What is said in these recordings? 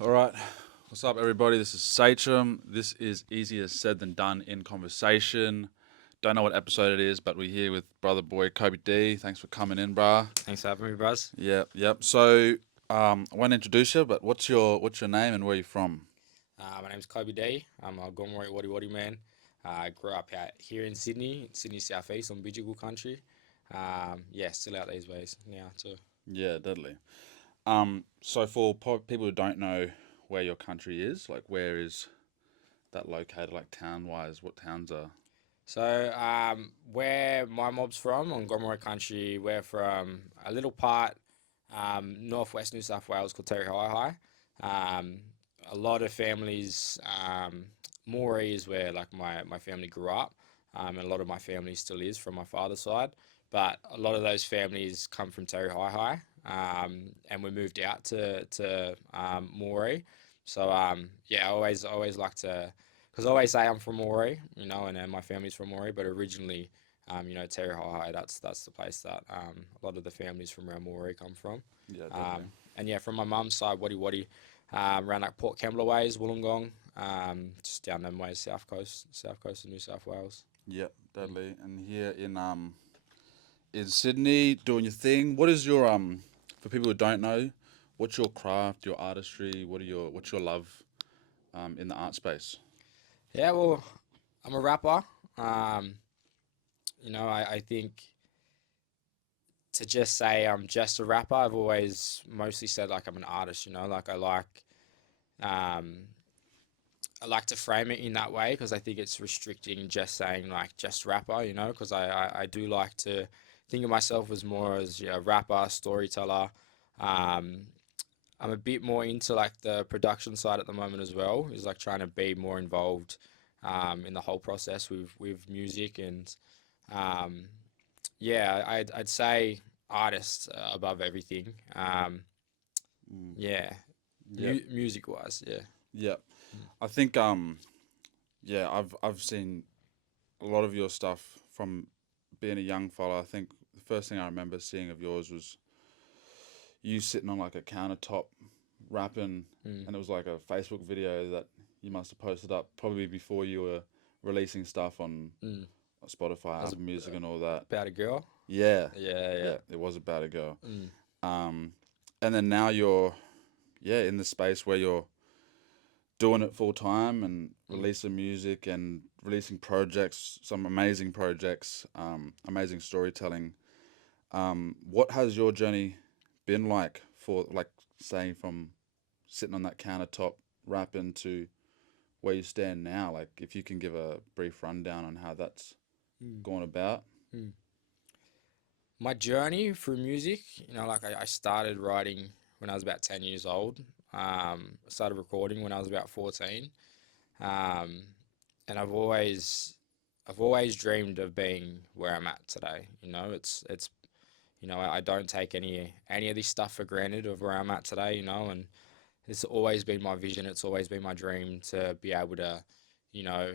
All right. What's up, everybody? This is Sachém. This is easier said than done in conversation. Don't know what episode it is, but we're here with brother boy Kobie Dee. Thanks for coming in, brah. Thanks for having me, Buzz. Yep. So, I won't introduce you, but what's your name and where you from? My name's Kobie Dee. I'm a Gomeroi Wadi Wadi man. I grew up out here in Sydney South East on Bidjigal country. Yeah, still out these ways now too. Yeah, deadly. So for people who don't know where your country is, like where is that located, like town wise? What towns are? So, where my mob's from on Gomeroi country, we're from a little part northwest New South Wales called Terry High High. A lot of families, Moree is where like my family grew up, and a lot of my family still is from my father's side. But a lot of those families come from Terry High High, and we moved out to Moree. So yeah, I always like to, because I always say I'm from Moree, and then my family's from Moree, but originally, Terry High High, that's the place that a lot of the families from around Moree come from. Yeah, deadly. And yeah, from my mum's side, Wadi Wadi, around like Port Kembla ways, Wollongong, just down them ways, south coast of New South Wales. Yep, deadly. And here in Sydney, doing your thing. What is your for people who don't know, what's your craft, your artistry? What's your love in the art space? Yeah, well, I'm a rapper. Um, I think to just say I'm just a rapper, I've always mostly said like I'm an artist. Like um, I like to frame it in that way because I think it's restricting just saying like just rapper. Because I do like to think of myself as more as rapper, storyteller. Um, I'm a bit more into like the production side at the moment as well. Is like trying to be more involved in the whole process with music and um, yeah, I'd say artist above everything. Mm. Yeah, Yep, music wise, yeah. yep. I think yeah, I've seen a lot of your stuff from being a young fella. I think the first thing I remember seeing of yours was you sitting on like a countertop rapping, Mm, and it was like a Facebook video that you must have posted up probably before you were releasing stuff on mm. Spotify, That was Apple Music, and all that. about a girl. Yeah, Yeah, yeah. yeah, it was about a girl. Mm, Um, and then now you're, yeah, in the space where you're doing it full time and mm. releasing music and releasing projects, some amazing projects, amazing storytelling. What has your journey been like for, like, saying from sitting on that countertop rapping to where you stand now? Like, if you can give a brief rundown on how that's Mm, gone about. mm. My journey through music, like I started writing when I was about 10 years old. I started recording when I was about 14. Um, and I've always dreamed of being where I'm at today. I don't take any of this stuff for granted of where I'm at today, and it's always been my vision, it's always been my dream to be able to, you know,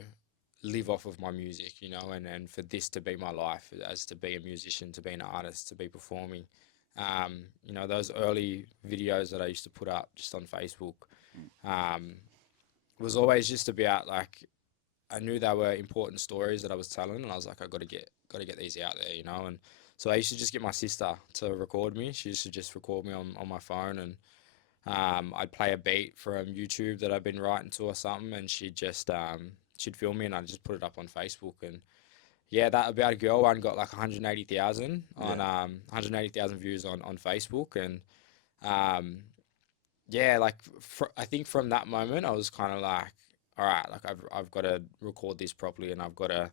live off of my music, and for this to be my life as to be a musician, to be an artist, to be performing. Those early videos that I used to put up just on Facebook, Mm. um, was always just about like I knew they were important stories that I was telling, and I was like, I got to get these out there, And so I used to just get my sister to record me. She used to just record me on my phone, and I'd play a beat from YouTube that I'd been writing to or something, and she'd film me, and I'd just put it up on Facebook. And yeah, that About a Girl one got like 180,000 on Yeah. 180,000 views on Facebook, and um, yeah, like I think from that moment I was kind of like, all right, like I've got to record this properly, and I've got to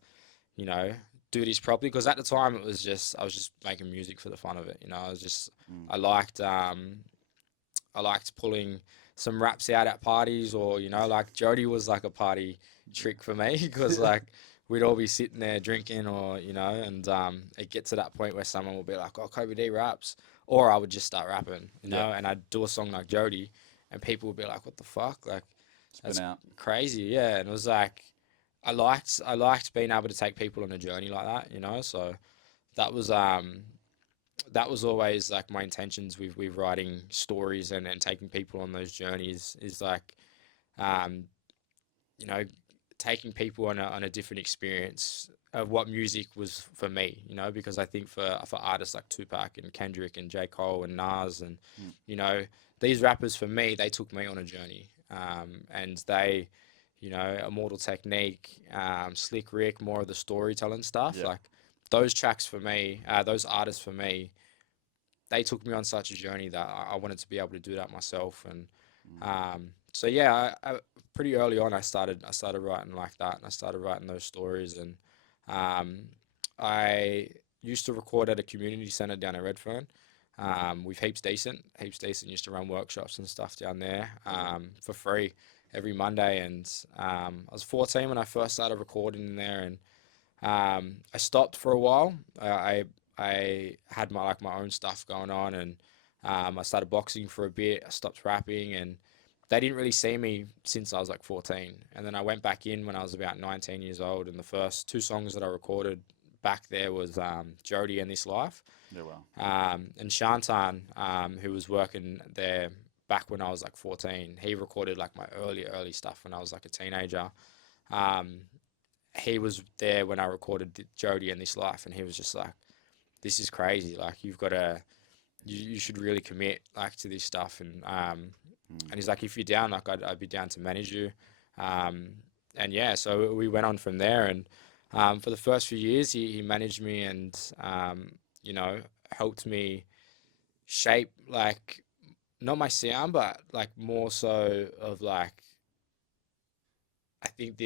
you know do this properly, because at the time it was just I was just making music for the fun of it. I was just Mm. I liked I liked pulling some raps out at parties, or like Jody was like a party trick for me because like we'd all be sitting there drinking, or and it get to that point where someone will be like, "Oh, Kobe D raps," or I would just start rapping, Yeah. and I'd do a song like Jody, and people would be like, "What the fuck?" Like It's been that's out. crazy, yeah. And it was like I liked being able to take people on a journey like that, So that was that was always like my intentions with writing stories and taking people on those journeys is like, um, you know, taking people on a different experience of what music was for me, you know, because I think for artists like Tupac and Kendrick and J. Cole and Nas and, Mm. you know, these rappers for me, they took me on a journey. And they, you know, Immortal Technique, Slick Rick, more of the storytelling stuff. Yeah. Like those tracks for me, those artists for me, they took me on such a journey that I wanted to be able to do that myself. And Mm. so yeah, pretty early on I started writing like that, and I started writing those stories. And um, I used to record at a community center down in Redfern. With Heaps Decent used to run workshops and stuff down there Yeah. for free every Monday. And I was 14 when I first started recording in there, and I stopped for a while. I had my own stuff going on, and I started boxing for a bit. I stopped rapping, and they didn't really see me since I was like 14. And then I went back in when I was about 19 years old, and the first two songs that I recorded back there was Jody and This Life. Yeah. Wow. And Shantan, who was working there back when I was like 14, he recorded like my early stuff when I was like a teenager. Um, he was there when I recorded Jody and This Life, and he was just like, "This is crazy. Like, you should really commit like to this stuff." Mm. And he's like, "If you're down, like, I'd be down to manage you." Um, and yeah, so we went on from there, and for the first few years, he managed me and you know, helped me shape like not my sound, but like more so of like I think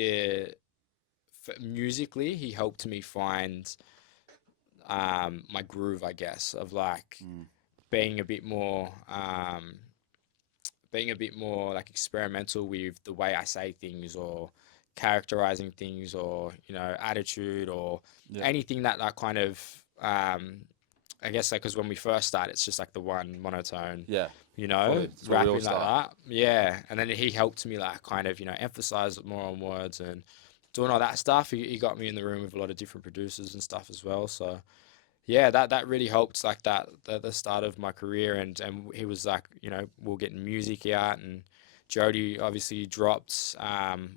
musically he helped me find my groove, I guess, of like Mm. being a bit more being a bit more like experimental with the way I say things or characterizing things or you know attitude or Yeah. anything that kind of I guess like because when we first start it's just like the one monotone, Yeah. you know, Fully. That's where we all rapping like start. that. Yeah. And then he helped me like kind of, you know, emphasize more on words and doing all that stuff. He got me in the room with a lot of different producers and stuff as well. So yeah, that really helped like that the start of my career. And he was like, you know, we're getting music out and Jody obviously dropped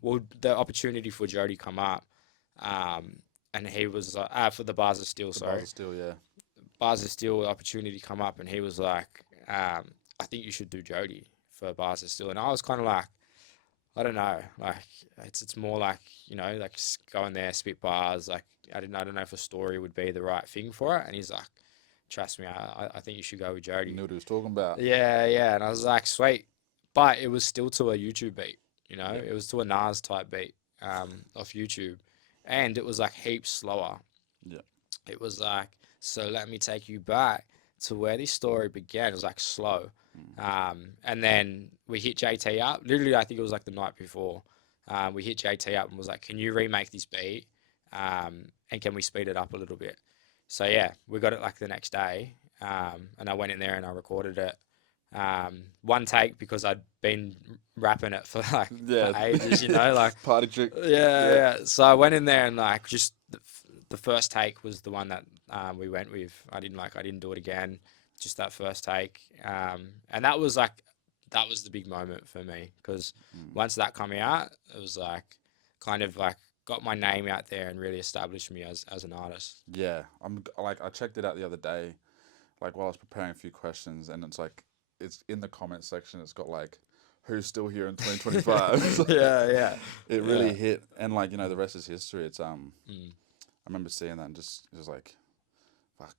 well the opportunity for Jody come up. Um and he was for the Bars of Steel, The bars sorry. are still. Yeah. Bars of Steel opportunity come up, and he was like, I think you should do Jody for Bars of Steel. And I was kind of like, I don't know, like it's more like you know, like just go in there, spit bars. Like I don't know if a story would be the right thing for it. And he's like, trust me, I think you should go with You Jody. knew what he was talking about. Yeah, yeah. And I was like, sweet, but it was still to a YouTube beat. You know, Yeah. it was to a Nas type beat off YouTube, and it was like heaps slower. Yeah. It was like, so let me take you back to where this story began. It was like slow. Mm. And then we hit JT up. Literally, I think it was like the night before. We hit JT up and was like, can you remake this beat? And can we speed it up a little bit? So yeah, we got it like the next day. And I went in there and I recorded it. One take because I'd been rapping it for like for Yeah. ages, you know, like Party trick. yeah, Yeah. yeah. So I went in there and like just the first take was the one that we went with. I didn't do it again. Just that first take, and that was like that was the big moment for me because Mm. once that came out, it was like kind of like got my name out there and really established me as an artist. Yeah. Like I checked it out the other day, like while I was preparing a few questions, and it's in the comment section. It's got like, who's still here in 2025? So Yeah, yeah, it yeah. really hit, and like the rest is history. Mm. I remember seeing that and just it was like, fuck,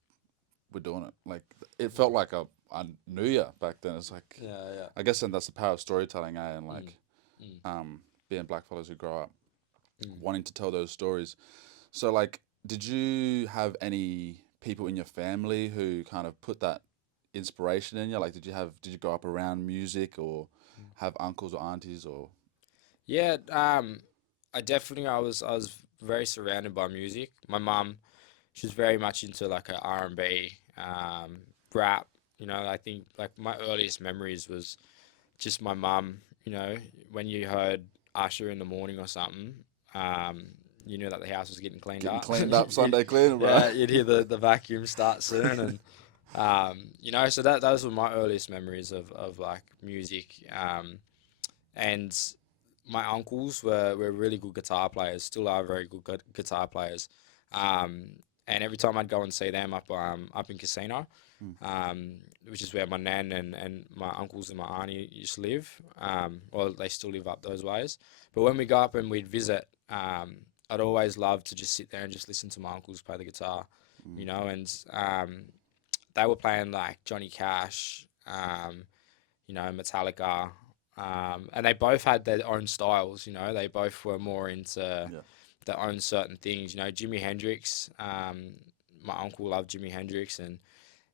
we're doing it. Like it felt like I knew you back then. It's like Yeah, yeah. I guess then that's the power of storytelling, eh? And Mm. like Mm. being black fellas who grow up Mm. wanting to tell those stories. So like, did you have any people in your family who kind of put that inspiration in you? Like, did you grow up around music or Mm. have uncles or aunties or Yeah, I was very surrounded by music. My mum, she was very much into like a R&B, rap. You know, I think like my earliest memories was just my mum. You know, when you heard Usher in the morning or something, um, you knew that the house was getting cleaned getting up. cleaned up Sunday cleaning, bro? Yeah, you'd hear the vacuum start soon, and You know, so that those were my earliest memories of like music. And my uncles were really good guitar players, still are very good guitar players. Um, and every time I'd go and see them up in Casino, Mm. um, which is where my nan and my uncles and my auntie used to live. Or they still live up those ways. But when we go up and we'd visit, I'd always love to just sit there and just listen to my uncles play the guitar, Mm. you know, and they were playing like Johnny Cash, you know, Metallica, and they both had their own styles. You know, they both were more into Yeah. their own certain things. You know, Jimi Hendrix. My uncle loved Jimi Hendrix, and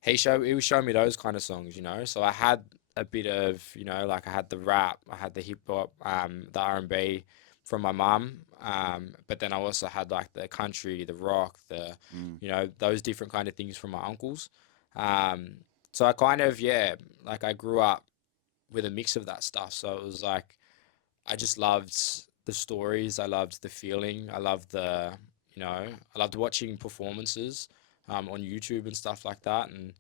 he was showing me those kind of songs. You know, so I had a bit of, you know, like I had the rap, I had the hip hop, the R&B from my mum, but then I also had like the country, the rock, the, Mm. you know, those different kind of things from my uncles. Um, so I kind of, yeah, like I grew up with a mix of that stuff. So it was like I just loved the stories. I loved the feeling. I loved the, you know, I loved watching performances on YouTube and stuff like that. And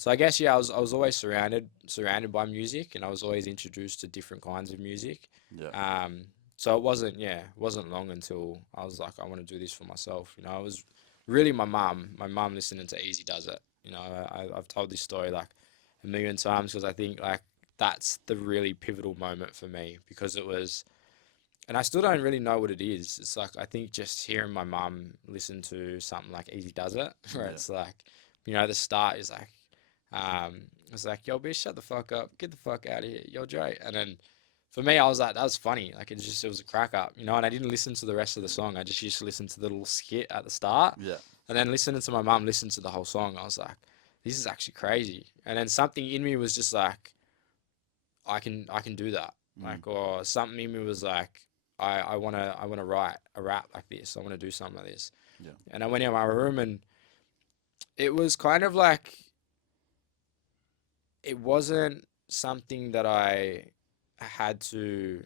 so I guess yeah, I was always surrounded by music, and I was always introduced to different kinds of music. Yeah. Um, so it wasn't long until I was like, I want to do this for myself. You know, it was really my mum listening to Easy Does It. You know, I've told this story like a million times because I think like that's the really pivotal moment for me because it was, and I still don't really know what it is. It's like I think just hearing my mum listen to something like Easy Does It, where Yeah. it's like, you know, the start is like, it's like, yo, bitch, shut the fuck up, get the fuck out of here, yo, Dre, and then for me, I was like, that was funny, like it was a crack up, you know, and I didn't listen to the rest of the song. I just used to listen to the little skit at the start, Yeah. and then listening to my mum listen to the whole song, I was like, this is actually crazy, and then something in me was just like I can do that. Mm. Like or something in me was like I wanna write a rap like this. I wanna do something like this. Yeah. And I went in my room and it was kind of like it wasn't something that I had to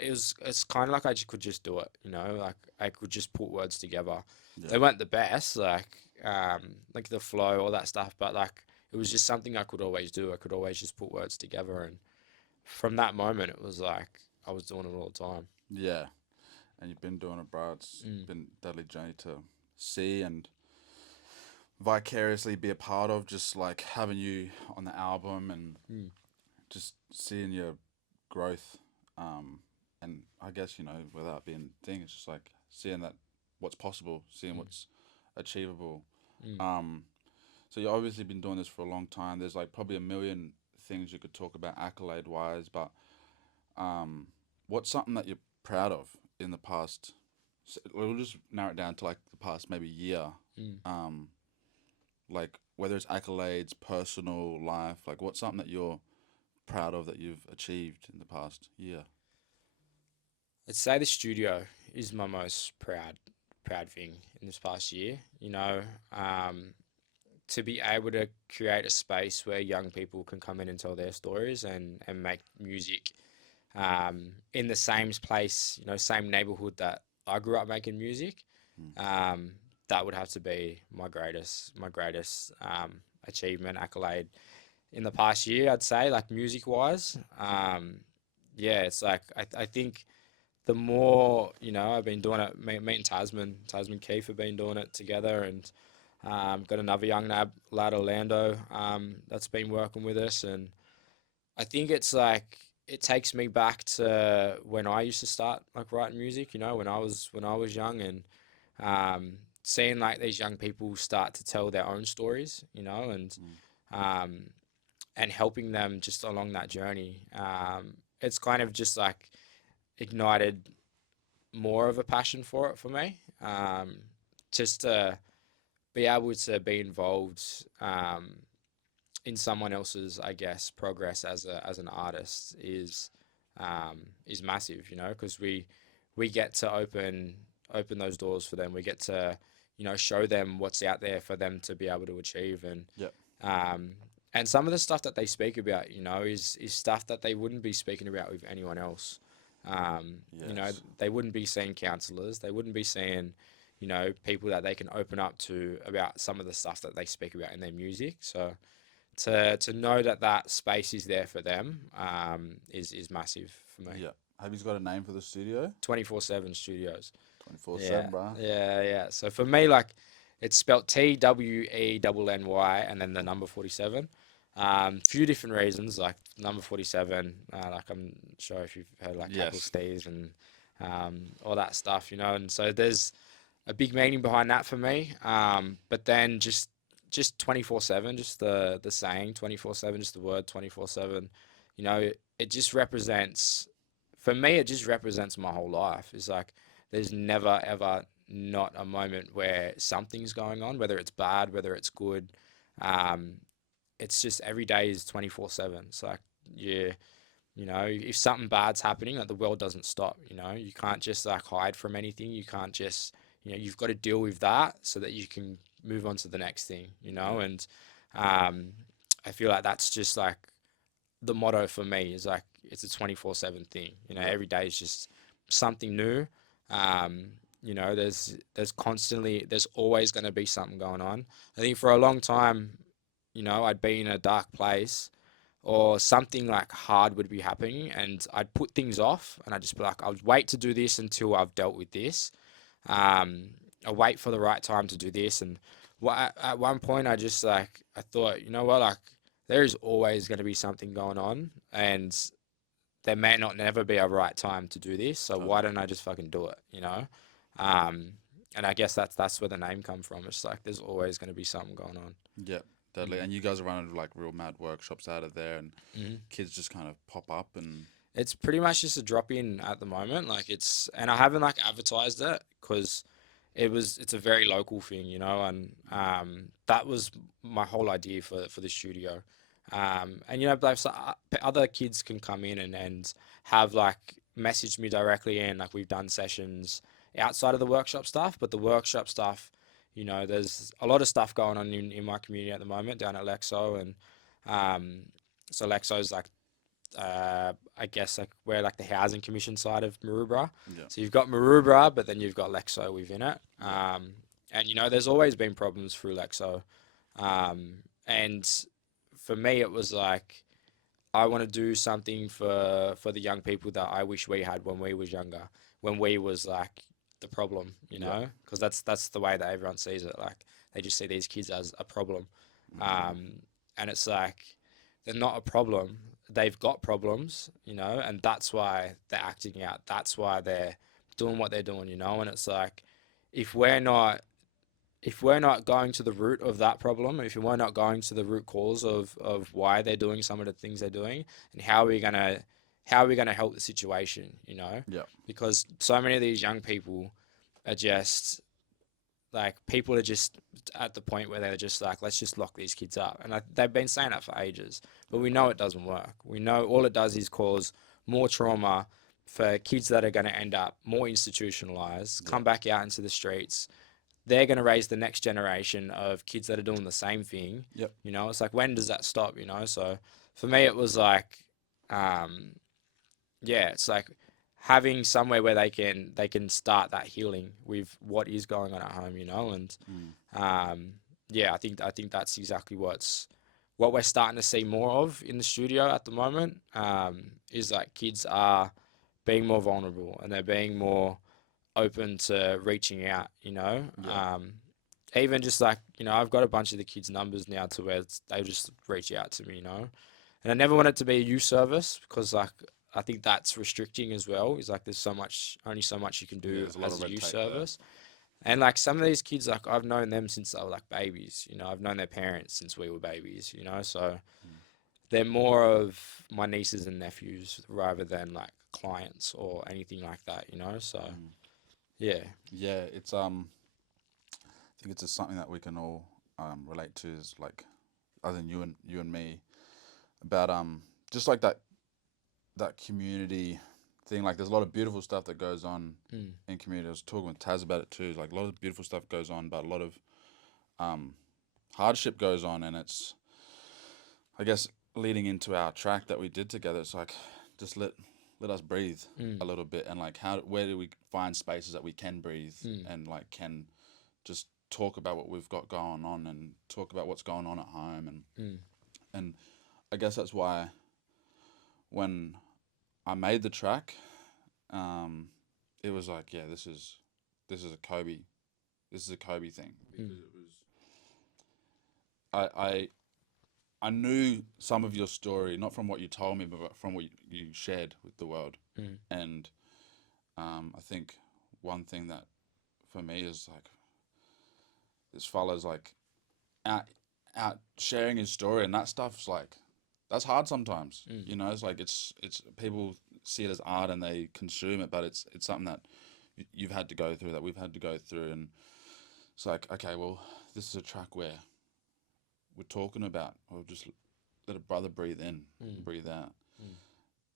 it's kind of like I just could just do it, you know, like I could just put words together. Yeah. They weren't the best, like the flow, all that stuff, but like it was just something I could always do. I could always just put words together, and from that moment, it was like I was doing it all the time. Yeah. And you've been doing it, bro. It's Mm, been a deadly journey to see and vicariously be a part of. Just like having you on the album and mm, just seeing your growth. Um, and I guess without being thing, it's just like seeing that what's possible, seeing mm, what's achievable. mm. Um, so you've obviously been doing this for a long time. There's like probably a million things you could talk about accolade wise, but um, what's something that you're proud of in the past? We'll just narrow it down to like the past maybe year. Mm. Um, like whether it's accolades, personal life, like what's something that you're proud of that you've achieved in the past year? I'd say the studio is my most proud thing in this past year. You know, um, to be able to create a space where young people can come in and tell their stories and make music in the same place, you know, same neighborhood that I grew up making music. Mm. Um, that would have to be my greatest achievement accolade in the past year. I'd say, like music wise. Yeah, it's like I think the more you know, I've been doing it. Me and Tasman Keith have been doing it together, and got another young lad Orlando that's been working with us, and I think it's like it takes me back to when I used to start like writing music, you know, when I was young and seeing like these young people start to tell their own stories, you know, Mm. um, and helping them just along that journey. It's kind of just like ignited more of a passion for it for me. Just to be able to be involved in someone else's, I guess, progress as an artist is massive, you know, because we get to open those doors for them. We get to, you know, show them what's out there for them to be able to achieve, Yep. um, and some of the stuff that they speak about, you know, is stuff that they wouldn't be speaking about with anyone else. You know, Yes. they wouldn't be seeing counselors. They wouldn't be seeing, people that they can open up to about some of the stuff that they speak about in their music. So to know that that space is there for them, is massive for me. Yeah. Have you got a name for the studio? 24/7 studios. Yeah, 24/7, bro. yeah. So for me, like, it's spelt TWENNY and then the number 47. Few different reasons, like number 47. Like, I'm sure if you've heard like Capital Yes. Steve's and all that stuff, and so there's a big meaning behind that for me. But then just 24/7, just the saying 24/7, just the word 24/7. It just represents, for me, it just represents my whole life. It's like there's never ever not a moment where something's going on, whether it's bad, whether it's good. Um, it's just every day is 24/7. It's like, yeah, if something bad's happening, like, the world doesn't stop. You can't just like hide from anything. You can't just, you've got to deal with that so that you can move on to the next thing. Yeah. And um, I feel like that's just like the motto for me, is like it's a 24/7 thing. Yeah. Every day is just something new. There's always going to be something going on. I think for a long time, I'd be in a dark place, or something like hard would be happening, and I'd put things off, and I'd just be like, I'll wait to do this until I've dealt with this. Um, I'll wait for the right time to do this. And at one point, I thought, you know what, like, there is always going to be something going on, and there may not never be a right time to do this. So why Totally. don't I just fucking do it? Um, and I guess that's where the name come from. It's like there's always going to be something going on. Yeah. Deadly. And you guys are running like real mad workshops out of there, and Mm-hmm. kids just kind of pop up and It's pretty much just a drop in at the moment. Like, and I haven't like advertised it because it's a very local thing, and that was my whole idea for the studio. And like, so, other kids can come in and have like messaged me directly, and like we've done sessions outside of the workshop stuff, but the workshop stuff, there's a lot of stuff going on in my community at the moment down at Lexo. And um, so Lexo's like, I guess, like, we're like the housing commission side of Maroubra. yeah. So you've got Maroubra, but then you've got Lexo within it. Yeah. And there's always been problems through Lexo. And for me, it was like, I want to do something for the young people that I wish we had when we was younger, when we was like the problem, Yeah. because that's the way that everyone sees it. Like, they just see these kids as a problem. Mm-hmm. And it's like, they're not a problem. They've got problems, and that's why they're acting out. That's why they're doing what they're doing, And it's like, if we're not going to the root of that problem, if we're not going to the root cause of why they're doing some of the things they're doing, and how are we gonna help the situation. Yeah. Because so many of these young people are just like, people are just at the point where they're just like, let's just lock these kids up. And they've been saying that for ages, but we know it doesn't work. We know all it does is cause more trauma for kids that are going to end up more institutionalized, Yeah. come back out into the streets. They're going to raise the next generation of kids that are doing the same thing. Yep. It's like, when does that stop? So for me, it was like, yeah, it's like having somewhere where they can start that healing with what is going on at home. And Mm. yeah, I think that's exactly what we're starting to see more of in the studio at the moment. Is like, kids are being more vulnerable, and they're being more open to reaching out. Yeah. Even just like, I've got a bunch of the kids' numbers now to where they just reach out to me. And I never want it to be a youth service, because like, I think that's restricting as well. Is like, there's only so much you can Yeah. do There's a lot as of a red youth tape there. service. And like, some of these kids, like, I've known them since they were like babies. I've known their parents since we were babies. So Mm. they're more of my nieces and nephews rather than like clients or anything like that. So Mm. yeah. Yeah. It's I think it's just something that we can all relate to, is like, other than you and me, about just like that community thing. Like, there's a lot of beautiful stuff that goes on Mm. in community. I was talking with Taz about it too. Like, a lot of beautiful stuff goes on, but a lot of um, hardship goes on, and it's, I guess, leading into our track that we did together. It's like, just let us breathe Mm. a little bit, and like where do we find spaces that we can breathe Mm. and like can just talk about what we've got going on and talk about what's going on at home. Mm. And I guess that's why when I made the track, um, it was like, yeah, this is a Kobie, this is a Kobie thing, because Mm. it was I I knew some of your story, not from what you told me, but from what you shared with the world. Mm. And I think one thing that for me is like this fella's like out out sharing his story, and that stuff's like that's hard sometimes. Mm. You know, it's like it's people see it as art and they consume it, but it's something that you've had to go through, that we've had to go through, and it's like, okay, well, this is a track where we're talking about, or just let a brother breathe in, Mm. breathe out, Mm.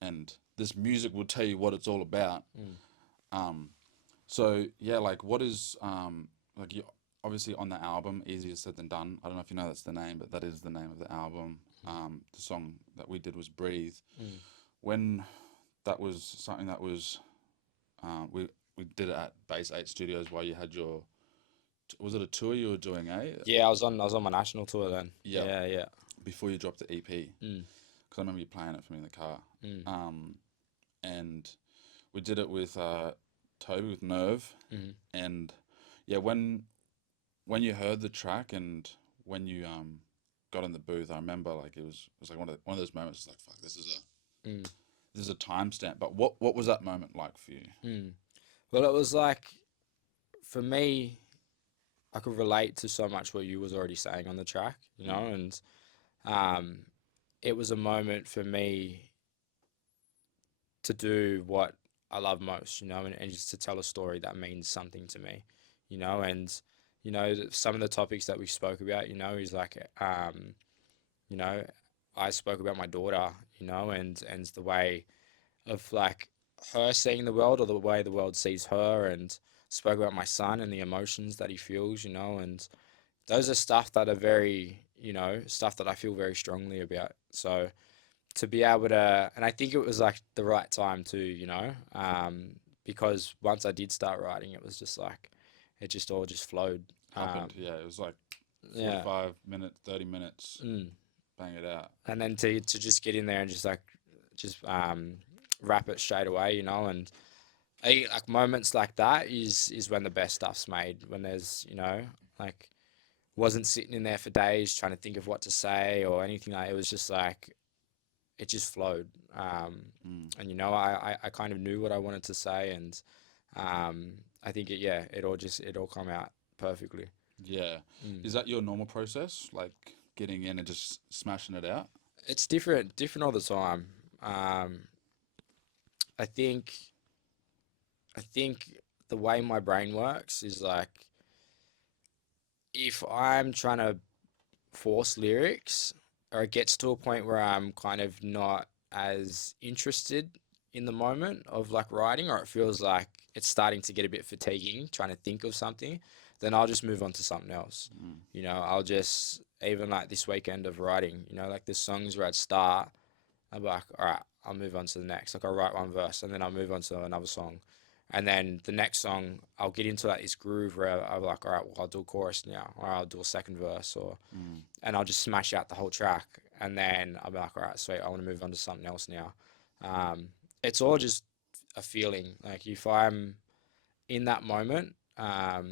and this music will tell you what it's all about. Mm. Um, so yeah, like what is like you obviously on the album, easier said than done. I don't know if you know that's the name, but that is the name of the album. The song that we did was Breathe. Mm. When that was something that was we did it at Base 8 Studios while you had your was it a tour you were doing, eh? Yeah, I was on my national tour then. Yep. Yeah, yeah. Before you dropped the EP, Mm. because I remember you playing it for me in the car. Mm. Um, and we did it with Toby with Nerve, Mm. and yeah, when you heard the track and when you got in the booth, I remember like it was like one of those moments. It's like fuck, Mm. this is a timestamp. But what was that moment like for you? Mm. Well, it was like for me, I could relate to so much what you was already saying on the track, Mm. and um, it was a moment for me to do what I love most, and just to tell a story that means something to me, and some of the topics that we spoke about, is like, you know, I spoke about my daughter, and the way of like her seeing the world or the way the world sees her, and spoke about my son and the emotions that he feels, and those are stuff that are very, stuff that I feel very strongly about. So to be able to, and I think it was like the right time too, because once I did start writing, it was just like, it just all just flowed. Happened, yeah. It was like Yeah. 45 minutes, 30 minutes, Mm. bang it out. And then to just get in there and just wrap it straight away, and like moments like that is when the best stuff's made. When there's, like wasn't sitting in there for days trying to think of what to say or anything like. It was just like it just flowed. Mm. And I kind of knew what I wanted to say, and I think it all come out perfectly. Yeah. Mm. Is that your normal process? Like getting in and just smashing it out? It's different all the time. Um, I think I think the way my brain works is like if I'm trying to force lyrics, or it gets to a point where I'm kind of not as interested in the moment of like writing, or it feels like it's starting to get a bit fatiguing trying to think of something, then I'll just move on to something else. Mm. I'll just, even like this weekend of writing, like the songs where I'd start, I'll be like, all right, I'll move on to the next. Like I'll write one verse and then I'll move on to another song. And then the next song, I'll get into like this groove where I'll be like, all right, well, I'll do a chorus now, or I'll do a second verse, Mm. and I'll just smash out the whole track. And then I'll be like, all right, sweet, I want to move on to something else now. Um, it's all just a feeling. Like if I'm in that moment, I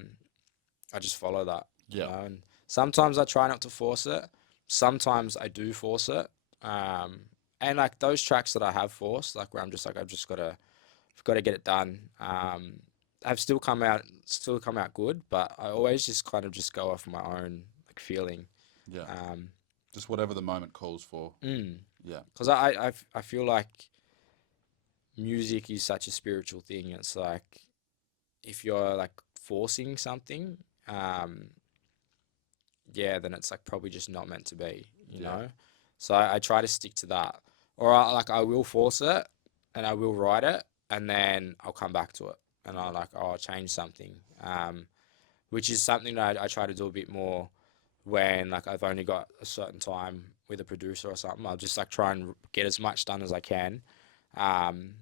just follow that, Yeah. And sometimes I try not to force it. Sometimes I do force it. And like those tracks that I have forced, like where I'm just like, I've got to get it done. Have still come out good, but I always just kind of just go off my own like feeling. Yeah. Um, Just whatever the moment calls for. mm, Yeah. because I feel like music is such a spiritual thing. It's like if you're like forcing something, um, yeah, then it's like probably just not meant to be, Yeah. So I try to stick to that, or I will force it, and I will write it, and then I'll come back to it, and Yeah. I'll change something, which is something that I try to do a bit more when like I've only got a certain time with a producer or something. I'll just like try and get as much done as I can, um,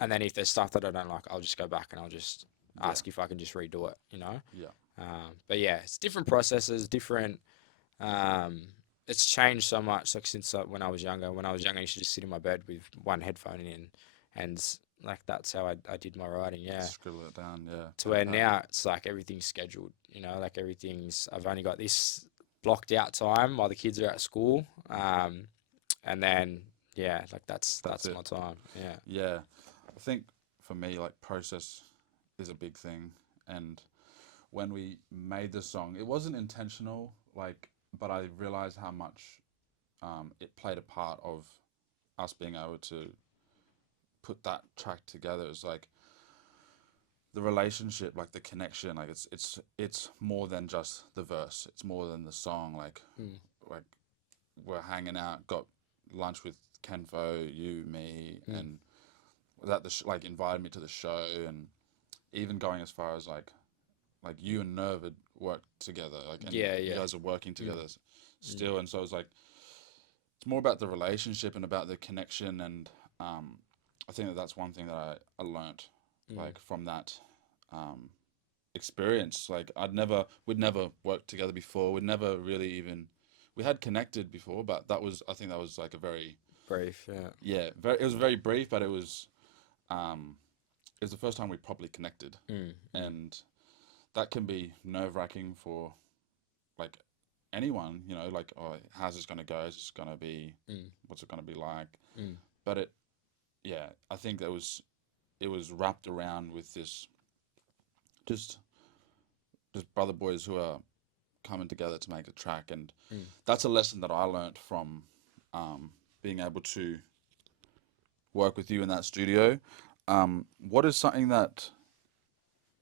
And then if there's stuff that I don't like, I'll just go back and I'll just Yeah. ask if I can just redo it, you know? Yeah. But yeah, it's different processes, different. Um, it's changed so much, like since when I was younger. When I was younger, I used to just sit in my bed with one headphone in, and like that's how I did my writing. Yeah, Scribble it down. Yeah. to Pen where pal. now it's like everything's scheduled. You know, like everything's. I've only got this blocked out time while the kids are at school, and then yeah, like That's that's it. my time. Yeah. Yeah. I think for me, like process is a big thing. And when we made the song, it wasn't intentional, like, but I realized how much it played a part of us being able to put that track together. It's like the relationship, like the connection, like it's more than just the verse. It's more than the song. Mm, Like we're hanging out, got lunch with Kenfo, you, me, mm. and that like invited me to the show, and even going as far as like you and Nerve had worked together, like, and Yeah, you yeah. guys are working Mm, together mm, still, and so it's like it's more about the relationship and about the connection, and I think that that's one thing that I learnt mm, like from that um, experience. Like we'd never worked together before. We'd never really even we had connected before, but I think that was like a very brief. Yeah. yeah, very it was very brief, but um, it was the first time we properly connected, Mm, mm, and that can be nerve wracking for like anyone, like, oh, how's this gonna go? Is this gonna be mm, what's it gonna be like? mm, But yeah, I think it was wrapped around with this just brother boys who are coming together to make a track, and mm. that's a lesson that I learned from being able to work with you in that studio. What is something that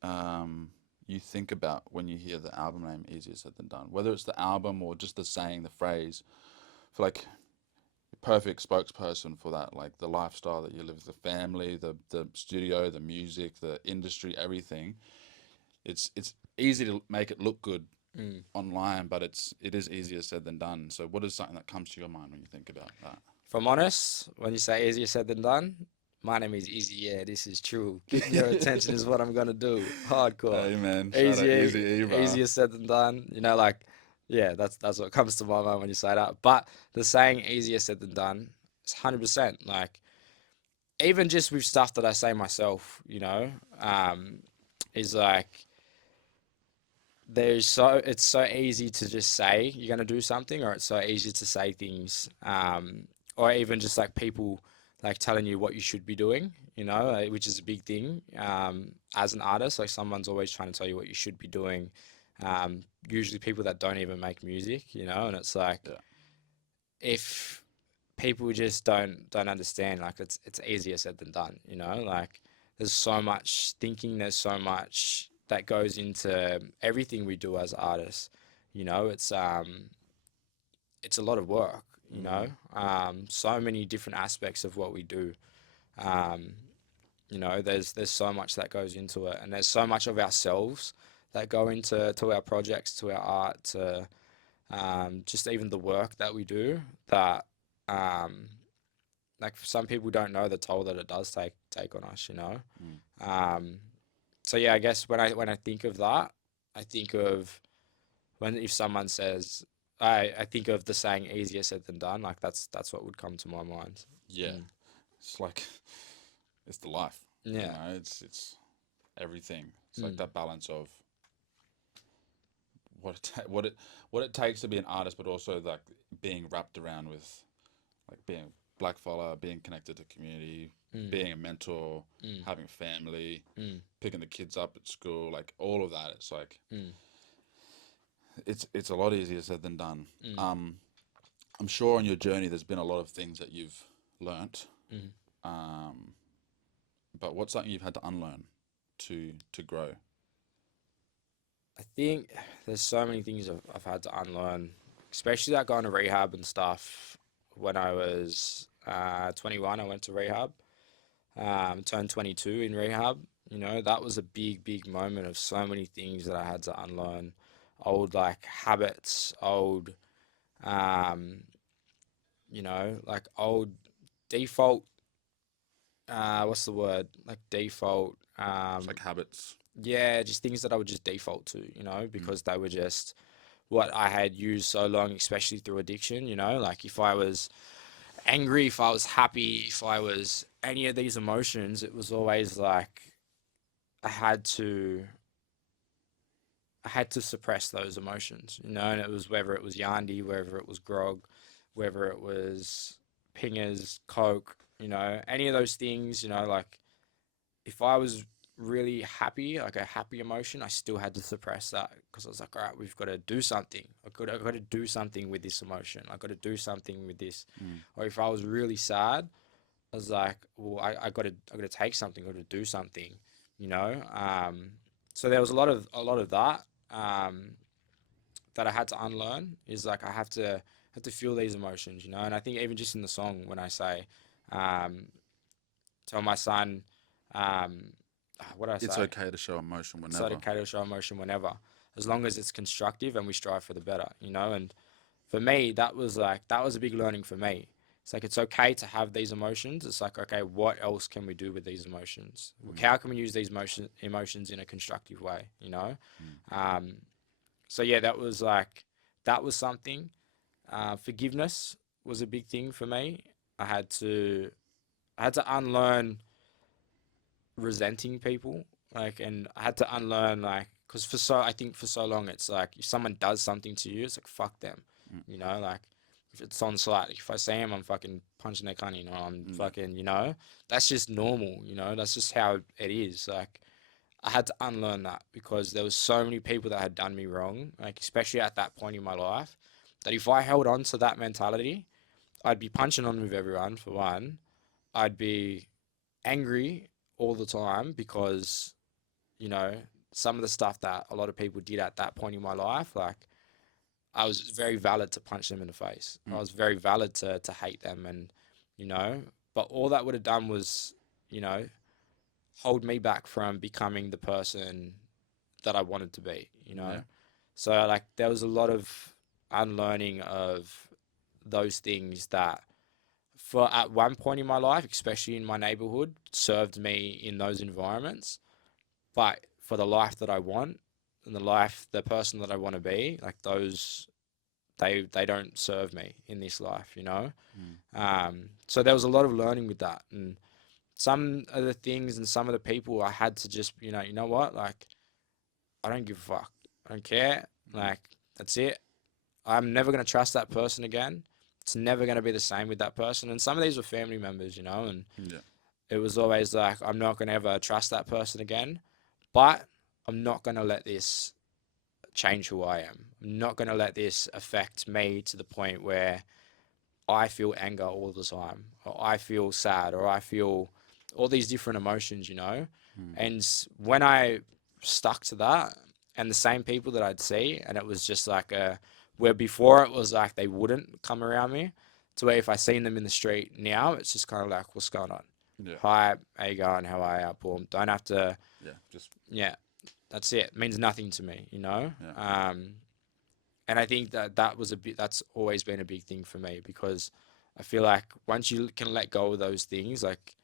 um, you think about when you hear the album name Easier Said Than Done? Whether it's the album or just the saying, the phrase, for like perfect spokesperson for that, like the lifestyle that you live, the family, the studio, the music, the industry, everything. It's easy to make it look good Mm. online, but it is easier said than done. So what is something that comes to your mind when you think about that? If I'm honest, when you say easier said than done, my name is Easy. Yeah, this is true. Getting your attention is what I'm gonna do. Hardcore. Hey man, shout out Easier, Easy E, bro. easier said than done. You know, like, yeah, that's what comes to my mind when you say that. But the saying easier said than done, it's 100%. Like, even just with stuff that I say myself, is like it's so easy to just say you're gonna do something, or it's so easy to say things, or even just like people like telling you what you should be doing, which is a big thing. As an artist, like someone's always trying to tell you what you should be doing. Usually people that don't even make music, and it's like Yeah. if people just don't understand, like it's easier said than done, like there's so much thinking, there's so much that goes into everything we do as artists, it's a lot of work, Mm. so many different aspects of what we do. um, there's so much that goes into it, and there's so much of ourselves that go into our projects, to our art, to just even the work that we do, that um, like some people don't know the toll that it does take on us. Mm. Um, so yeah, I guess when I think of that, I think of when if someone says, I think of the saying easier said than done. Like that's what would come to my mind. Yeah. Mm. It's like it's the life, Yeah. it's everything. It's like Mm. that balance of what it takes to be an artist, but also like being wrapped around with like being a black fella, being connected to community, Mm. being a mentor, Mm. having a family, Mm. picking the kids up at school, like all of that. It's like Mm. it's a lot easier said than done. Mm. Um, I'm sure on your journey there's been a lot of things that you've learnt. Mm. Um, but what's something you've had to unlearn to grow? I think there's so many things I've had to unlearn, especially that going to rehab and stuff. When I was 21, I went to rehab. Turned 22 in rehab. That was a big, big moment of so many things that I had to unlearn. Old like habits, old, like old default what's the word? Like default. It's like habits. Yeah, just things that I would just default to, Mm. because they were just what I had used so long, especially through addiction, like if I was angry, if I was happy, if I was any of these emotions, it was always like I had to I had to suppress those emotions, and it was whether it was Yandy, whether it was grog, whether it was pingers, coke, any of those things, like if I was really happy, like a happy emotion, I still had to suppress that because I was like, all right, we've got to do something. I got to do something with this emotion. I got to do something with this. Mm. Or if I was really sad, I was like, well, I got to take something. I got to do something, you know. So there was a lot of that that I had to unlearn. Is like I have to feel these emotions, And I think even just in the song when I say, um, tell my son, um, what do I It's say? okay to show emotion It's like whenever. okay to show emotion whenever, as long as it's constructive and we strive for the better. And for me, that was a big learning for me. It's like it's okay to have these emotions. It's like, okay, what else can we do with these emotions? Mm. How can we use these emotions in a constructive way? Mm. Um, so yeah, that was something. Forgiveness was a big thing for me. I had to I had to unlearn resenting people, and I had to unlearn, because I think for so long it's like if someone does something to you, it's like fuck them, Mm. like if it's on site, like if I see him, I'm fucking punching their cunt, I'm Mm. fucking, that's just normal, that's just how it is. Like I had to unlearn that because there was so many people that had done me wrong, like especially at that point in my life, that if I held on to that mentality, I'd be punching on with everyone for one. I'd be angry all the time because, you know, some of the stuff that a lot of people did at that point in my life, like I was very valid to punch them in the face. I Mm. was very valid to hate them and, you know, but all that would have done was, you know, hold me back from becoming the person that I wanted to be. Yeah. So like there was a lot of unlearning of those things that for at one point in my life, especially in my neighborhood, served me in those environments. But for the life that I want and the person that I want to be, like those, they don't serve me in this life. Mm. So there was a lot of learning with that, and some of the things and some of the people I had to just, you know what, like I don't give a fuck, I don't care, Mm. like that's it. I'm never gonna trust that person again. It's never gonna be the same with that person. And some of these were family members, and Yeah. it was always like, I'm not going to ever trust that person again, but I'm not going to let this change who I am. I'm not going to let this affect me to the point where I feel anger all the time, or I feel sad, or I feel all these different emotions. Mm. And when I stuck to that, and the same people that I'd see, and it was just like where before it was like they wouldn't come around me, to where if I seen them in the street now, it's just kind of like, what's going on? Yeah. Hi, how you going? How are you? Boom. Don't have to. Yeah. Just Yeah, that's it. It means nothing to me, you know. yeah. And I think that was a bit. That's always been a big thing for me because I feel like once you can let go of those things, like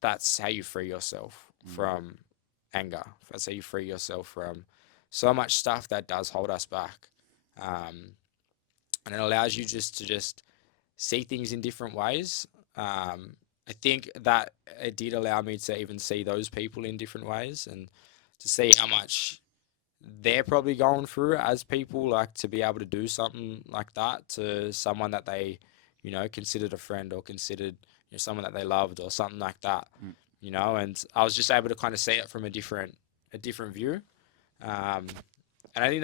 that's how you free yourself Mm. from anger. That's how you free yourself from so much stuff that does hold us back. Um, and it allows you just see things in different ways. I think that it did allow me to even see those people in different ways and to see how much they're probably going through as people, like to be able to do something like that to someone that they, considered a friend or considered, someone that they loved or something like that, Mm. and I was just able to kind of see it from a different view. Um, and I think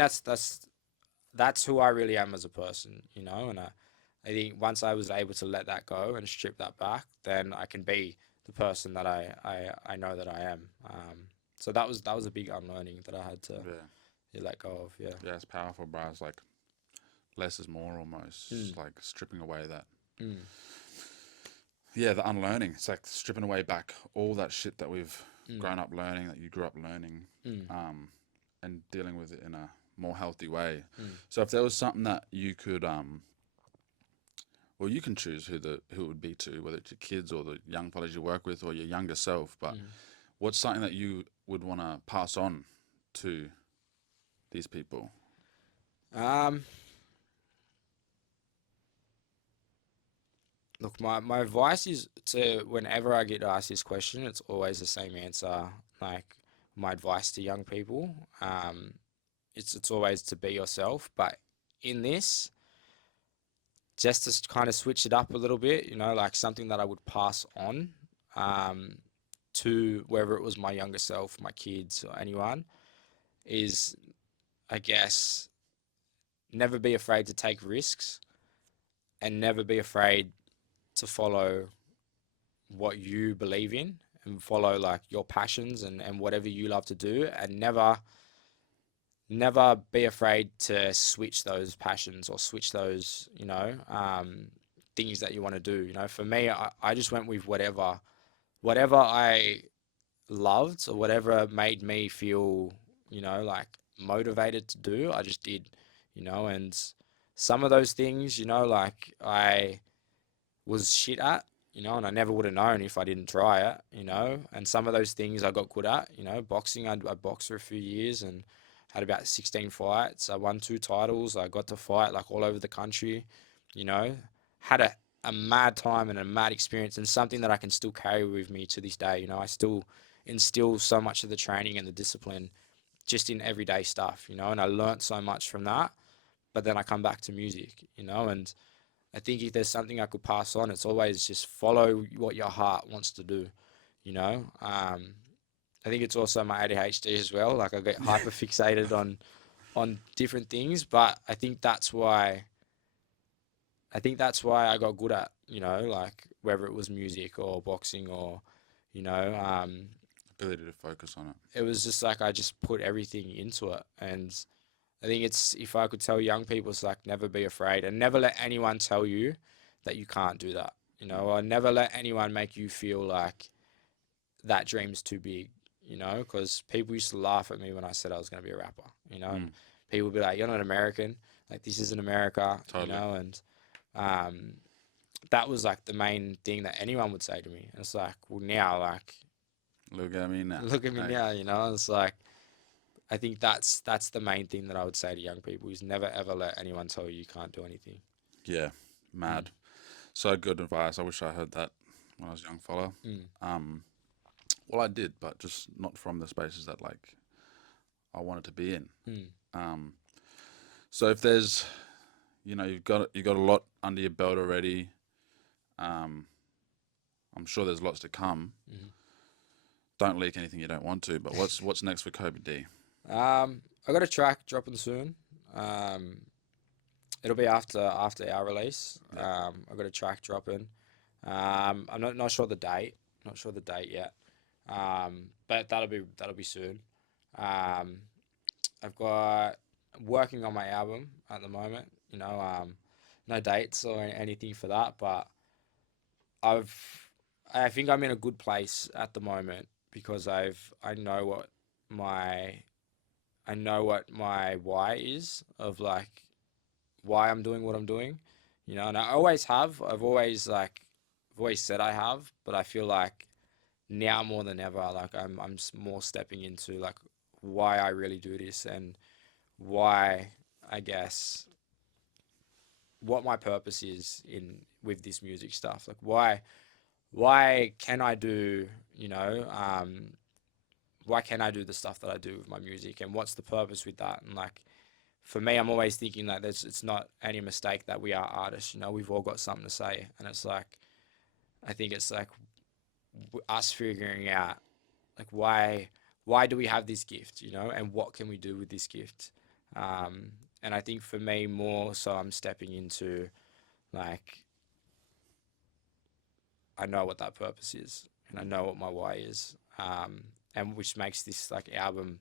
that's who I really am as a person, and I think once I was able to let that go and strip that back, then I can be the person that I know that I am. So that was a big unlearning that I had to Yeah. let go of. Yeah. Yeah. It's powerful, bro. It's like less is more almost. Mm, Like stripping away that. mm, Yeah, the unlearning. It's like stripping away back all that shit that we've mm, grown up learning, that you grew up learning, mm, um, and dealing with it in a more healthy way. mm, So if there was something that you could, well, you can choose who it would be to, whether it's your kids or the young fellas you work with or your younger self. But Mhm. what's something that you would want to pass on to these people? Um, Look, my advice is to whenever I get asked this question, it's always the same answer. Like my advice to young people, it's always to be yourself. But in this, just to kind of switch it up a little bit, like something that I would pass on, um, to whether it was my younger self, my kids, or anyone, is I guess never be afraid to take risks and never be afraid to follow what you believe in and follow like your passions and whatever you love to do, and never be afraid to switch those passions or switch those things that you want to do. For me, I just went with whatever I loved or whatever made me feel like motivated to do. I just did. And some of those things, like I was shit at, and I never would have known if I didn't try it, and some of those things I got good at, boxing. I boxed for a few years and had about 16 fights. I won 2 titles. I got to fight like all over the country, you know, had a mad time and a mad experience, and something that I can still carry with me to this day. I still instill so much of the training and the discipline just in everyday stuff, and I learnt so much from that. But then I come back to music, and I think if there's something I could pass on, it's always just follow what your heart wants to do. You know, I think it's also my ADHD as well. Like I get hyper fixated on different things, but I think that's why I got good at like whether it was music or boxing or you know um, Ability to focus on it. it was just like I just put everything into it. And I think it's if I could tell young people, it's like never be afraid and never let anyone tell you that you can't do that. Or never let anyone make you feel like that dream's too big. Because people used to laugh at me when I said I was going to be a rapper. And Mm, people would be like, "You're not American. Like this isn't America." totally. And um, that was like the main thing that anyone would say to me. And it's like, well, now, like, Look at me now. look at me Hey. now. It's like I think that's the main thing that I would say to young people is never ever let anyone tell you you can't do anything. Yeah, Mm, mad. So good advice. I wish I heard that when I was a young fella. mm, Um, well, I did, but just not from the spaces that like I wanted to be in. mm, Um, so if there's, you've got a lot under your belt already. Um, I'm sure there's lots to come. mm. Don't leak anything you don't want to. But what's next for Kobie Dee? I got a track dropping soon. Um, it'll be after our release. Yeah, I got a track dropping. I'm not sure the date. Not sure the date yet. But that'll be soon. Um, I've got working on my album at the moment. No dates or anything for that, but I've I think I'm in a good place at the moment because I know what my why is of like why I'm doing what I'm doing, and I always have. I've always said I have, but I feel like now more than ever, like more stepping into like why I really do this and why I guess what my purpose is in with this music stuff. Like why can I do why can I do the stuff that I do with my music and what's the purpose with that? And like for me, I'm always thinking that it's not any mistake that we are artists. We've all got something to say, and it's like I think it's like us figuring out like why do we have this gift, and what can we do with this gift? And I think for me, more so, I'm stepping into like I know what that purpose is, and I know what my why is, and which makes this like album.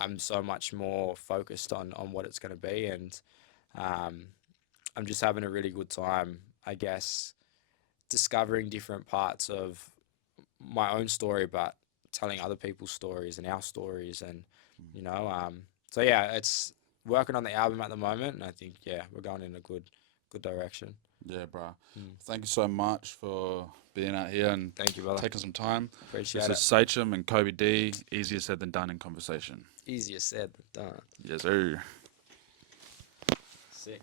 I'm so much more focused on what it's going to be, and um, I'm just having a really good time, I guess, discovering different parts of my own story, but telling other people's stories and our stories, and you know, so yeah, it's working on the album at the moment, and I think yeah, we're going in a good direction. Yeah, bro. Mm. Thank you so much for being out here and Thank you, brother. taking some time. Appreciate This it. is Sachém and Kobie Dee. Easier said than done in conversation. Easier said than done. Yes, sir. Sick.